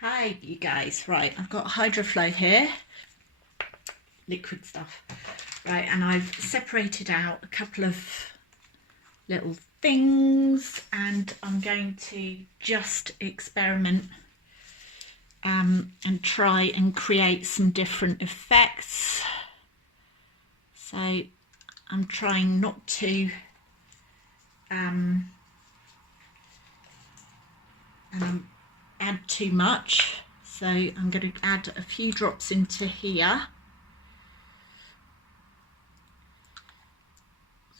Hi you guys, right, I've got Hydroflow here, liquid stuff, right, and I've separated out a couple of little things and I'm going to just experiment and try and create some different effects. So I'm trying not to add too much, so I'm going to add a few drops into here.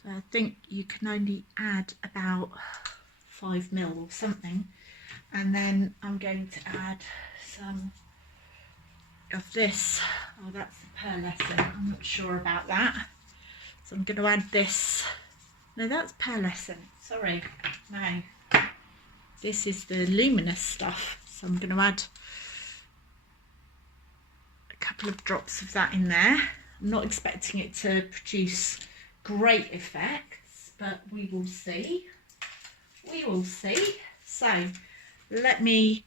So I think you can only add about 5 ml or something, and then I'm going to add some of this. Oh, that's the pearlescent, I'm not sure about that, so I'm going to add this. No, that's pearlescent, sorry, no, this is the luminous stuff, so I'm going to add a couple of drops of that in there. I'm not expecting it to produce great effects, but we will see. We will see. So let me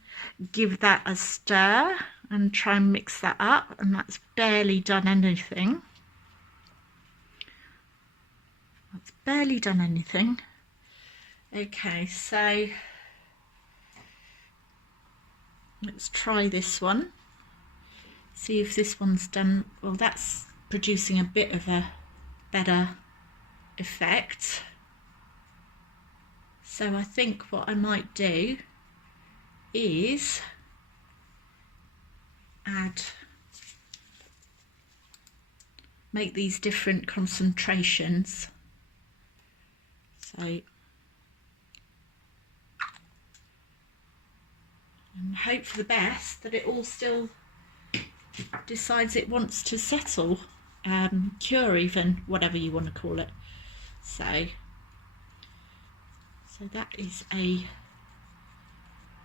give that a stir and try and mix that up, and that's barely done anything. That's barely done anything. Okay, so let's try this one. See if this one's done. Well, that's producing a bit of a better effect. So I think what I might do is make these different concentrations. So and hope for the best that it all still decides it wants to settle, cure even, whatever you want to call it. So that is a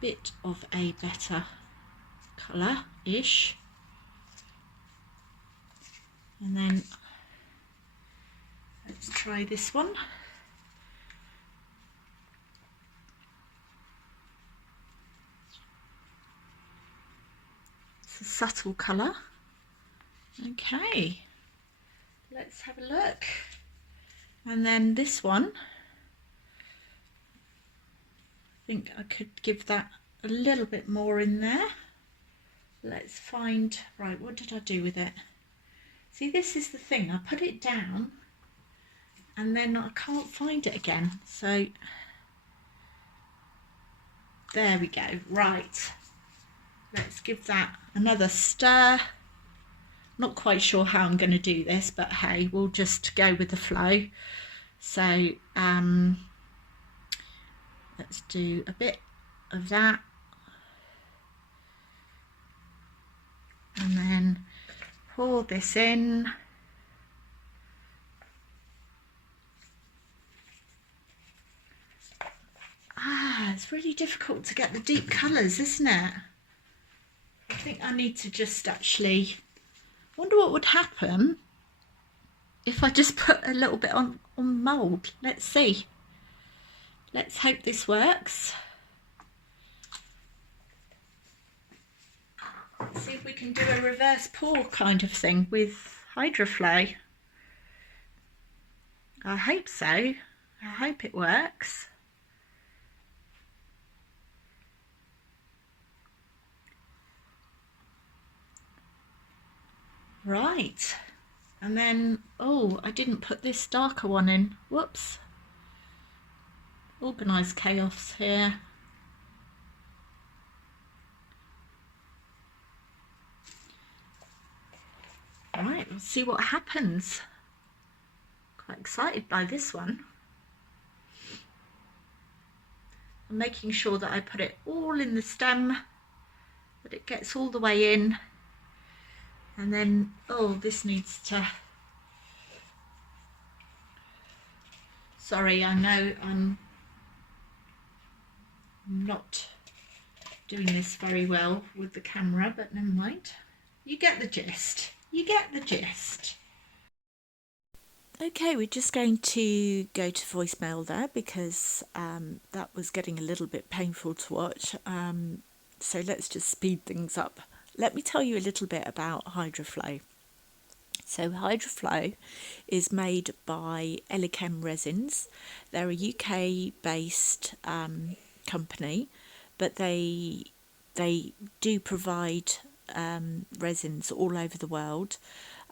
bit of a better colour-ish. And then let's try this one. It's a subtle colour. Okay, let's have a look. And then this one, I think I could give that a little bit more in there. Let's find, right, what did I do with it? See, this is the thing, I put it down and then I can't find it again. So there we go. Right, let's give that another stir. Not quite sure how I'm going to do this, but hey, we'll just go with the flow. So let's do a bit of that, and then pour this in. It's really difficult to get the deep colours, isn't it? I think I need to just actually, wonder what would happen if I just put a little bit on mould. Let's see. Let's hope this works. Let's see if we can do a reverse pour kind of thing with Hydroflow. I hope so. I hope it works. Right, and then, oh, I didn't put this darker one in. Whoops. Organised chaos here. Right, let's see what happens. Quite excited by this one. I'm making sure that I put it all in the stem, that it gets all the way in. And then, oh, this needs to, sorry, I know I'm not doing this very well with the camera, but never mind. You get the gist. You get the gist. Okay, we're just going to go to voicemail there because that was getting a little bit painful to watch. So let's just speed things up. Let me tell you a little bit about HydroFlow. So HydroFlow is made by Elichem Resins. They're a UK-based company, but they do provide resins all over the world.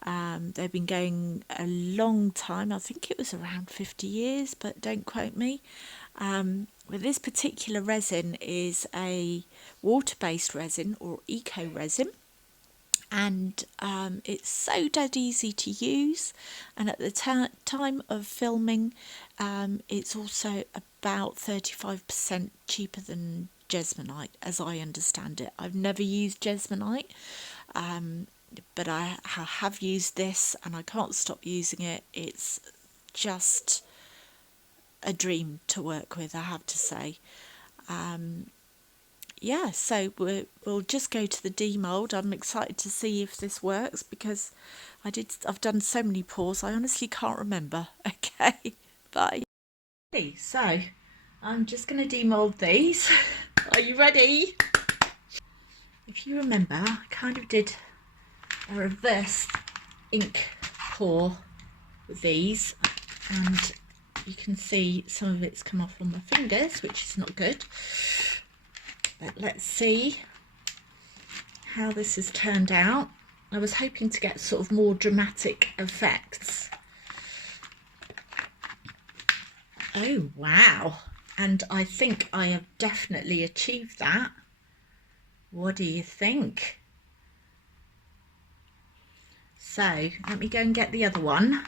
They've been going a long time. I think it was around 50 years, but don't quote me. But this particular resin is a water-based resin, or eco-resin. And it's so dead easy to use, and at the time of filming it's also about 35% cheaper than jesmonite, as I understand it. I've never used jesmonite, but I have used this and I can't stop using it. It's just a dream to work with, I have to say. Yeah, so we'll just go to the demold. I'm excited to see if this works, because I've done so many pours, I honestly can't remember. Okay, bye. So I'm just going to demold these. Are you ready? If you remember, I kind of did a reverse ink pour with these, and you can see some of it's come off on my fingers, which is not good. But let's see how this has turned out. I was hoping to get sort of more dramatic effects. Oh wow, and I think I have definitely achieved that. What do you think? So let me go and get the other one.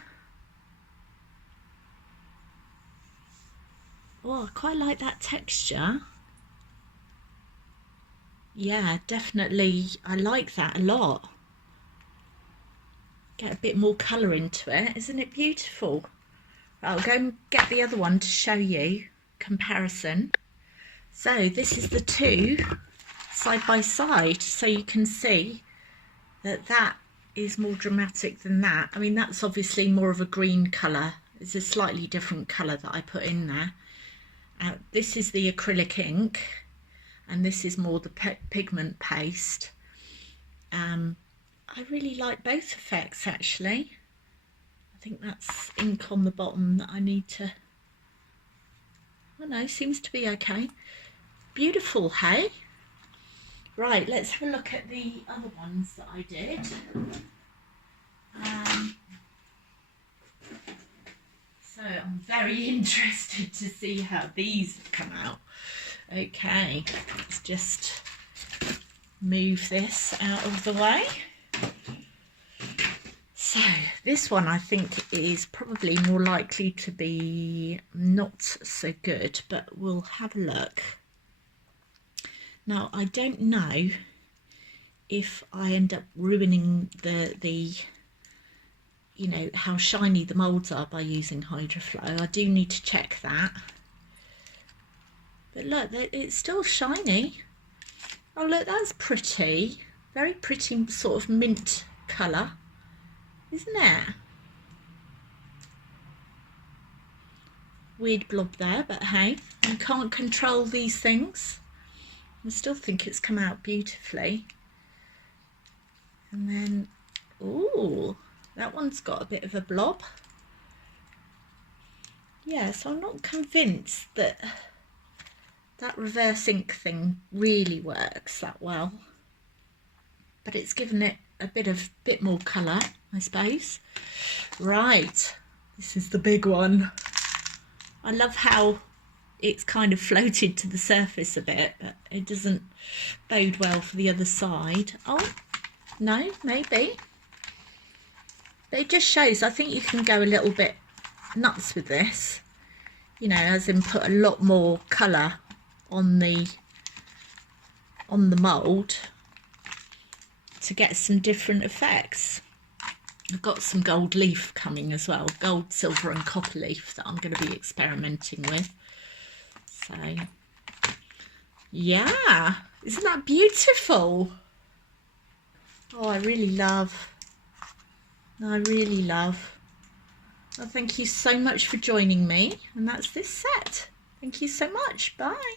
Oh, I quite like that texture. Yeah, definitely, I like that a lot. Get a bit more colour into it. Isn't it beautiful? I'll go and get the other one to show you comparison. So this is the two side by side, so you can see that that is more dramatic than that. I mean, that's obviously more of a green colour. It's a slightly different colour that I put in there. This is the acrylic ink, and this is more the pigment paste. I really like both effects, actually. I think that's ink on the bottom that I need to, I don't know, seems to be okay. Beautiful, hey? Right, let's have a look at the other ones that I did. So I'm very interested to see how these have come out. Okay, let's just move this out of the way. So this one I think is probably more likely to be not so good, but we'll have a look. Now I don't know if I end up ruining the you know, how shiny the moulds are by using HydroFlow. I do need to check that. But look, it's still shiny. Oh look, that's pretty. Very pretty sort of mint colour, isn't it? Weird blob there, but hey, you can't control these things. I still think it's come out beautifully. And then, ooh, that one's got a bit of a blob. Yeah, so I'm not convinced that that reverse ink thing really works that well, but it's given it a bit more colour, I suppose. Right, this is the big one. I love how it's kind of floated to the surface a bit, but it doesn't bode well for the other side. Oh no, maybe. But it just shows, I think you can go a little bit nuts with this, you know, as in put a lot more colour on the mould to get some different effects. I've got some gold leaf coming as well, gold, silver and copper leaf that I'm going to be experimenting with. So yeah, isn't that beautiful? Oh, I really love. Well, thank you so much for joining me, and that's this set. Thank you so much. Bye.